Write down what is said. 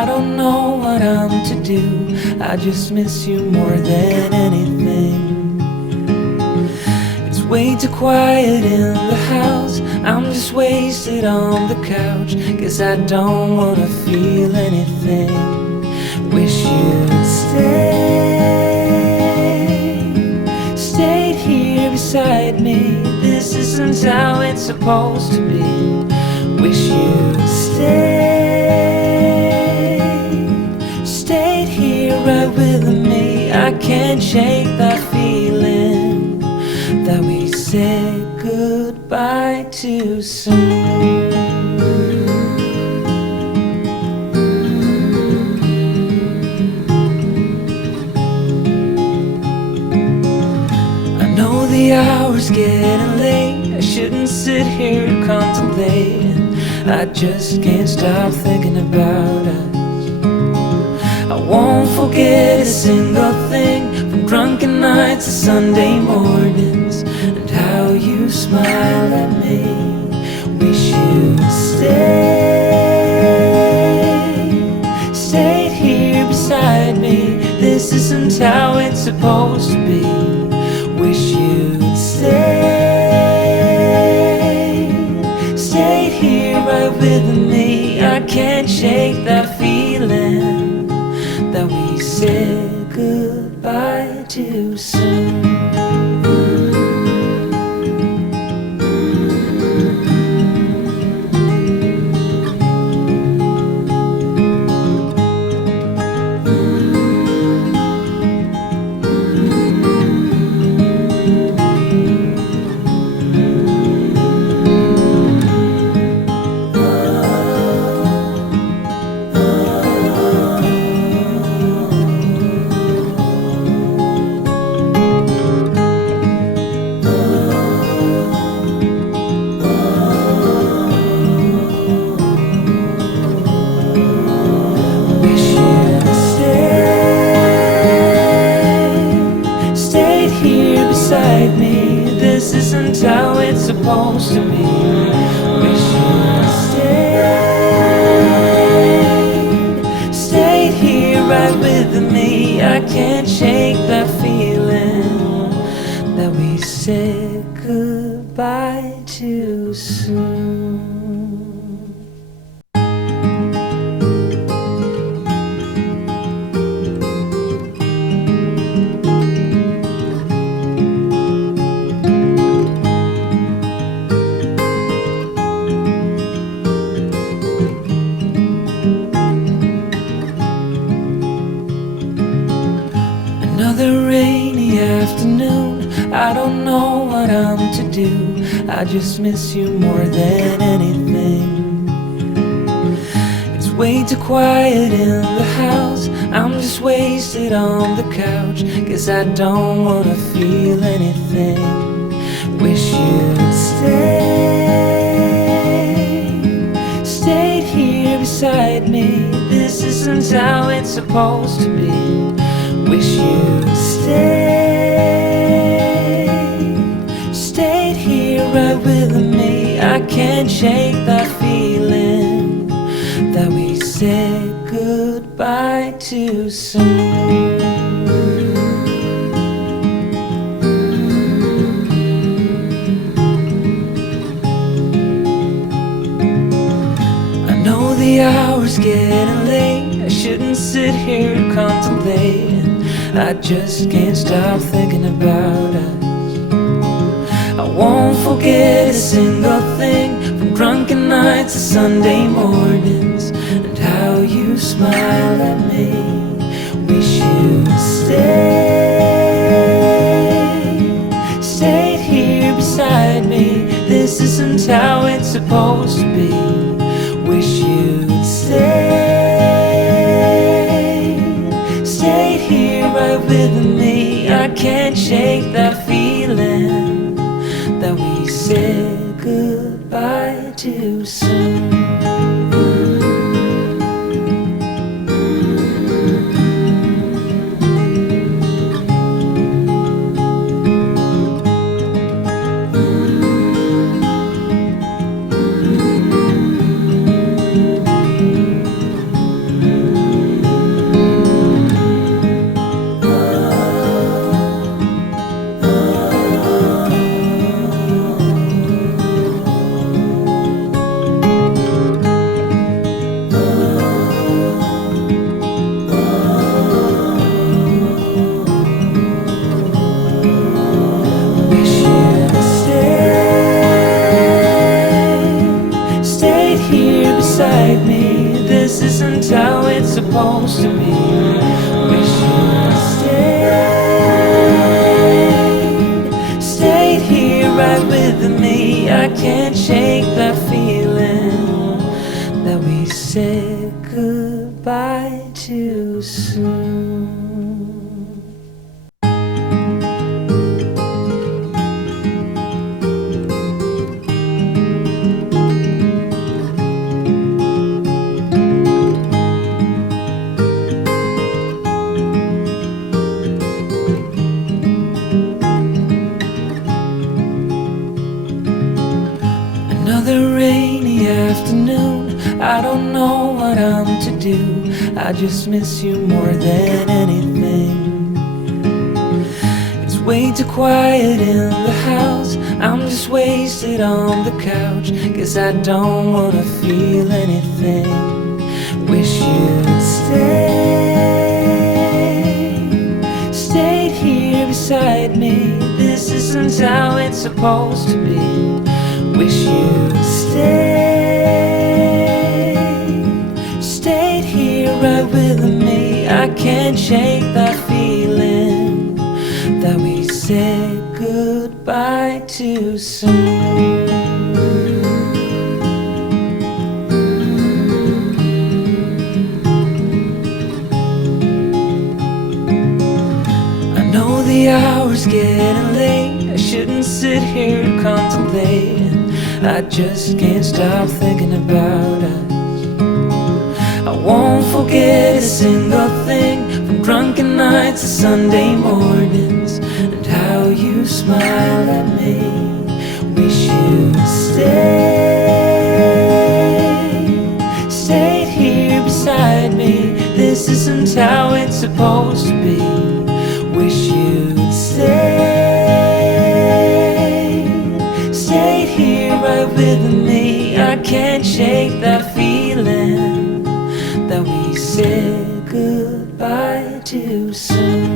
I don't know what I'm to do. I just miss you more than anything. It's way too quiet in the house. I'm just wasted on the couch. Guess I don't wanna feel anything. Wish you'd stayed here beside me. This isn't how it's supposed to be. Wish you'd stayed here right with me. I can't shake that feeling that we said goodbye too soon. The hour's getting late. I shouldn't sit here contemplating. I just can't stop thinking about us. I won't forget a single thing, from drunken nights to Sunday mornings, and how you smile at me. Wish you'd stayed here beside me. This isn't how it's supposed to be. Wish you'd stayed here right with me. I can't shake that feeling that we said goodbye too soon. Me. This isn't how it's supposed to be. Wish you'd stayed here right with me. I can't shake that feeling that we said goodbye too soon. Another rainy afternoon. I don't know what I'm to do. I just miss you more than anything. It's way too quiet in the house. I'm just wasted on the couch. Guess I don't wanna feel anything. Wish you'd stayed here beside me. This isn't how it's supposed to be. Wish you'd stayed here right with me. I can't shake that feeling that we said goodbye too soon. I know the hour's getting late. I shouldn't sit here contemplating. I just can't stop thinking about us. I won't forget a single thing, from drunken nights to Sunday mornings, and how you smile at me. Wish you'd stayed here beside me. This isn't how it's supposed to be. Wish you'd stayed here right with me. I can't shake that feeling that we said goodbye too soon. supposed to be. Wish you'd stayed here right with me. I can't shake that feeling that we said goodbye too soon. Another rainy afternoon, I don't know what I'm to do. I just miss you more than anything. It's way too quiet in the house, I'm just wasted on the couch, 'cause I don't wanna feel anything. Wish you'd stayed here beside me. This isn't how it's supposed to be. Wish you'd stayed here right with me. I can't shake that feeling that we said goodbye too soon. I know the hour's getting late, I shouldn't sit here contemplating. I just can't stop thinking about us. I won't forget a single thing, from drunken nights to Sunday mornings, and how you smile at me. Wish you'd stayed here beside me. This isn't how it's supposed to be. Wish you'd stayed here right with me. I can't shake that feeling that we said goodbye too soon.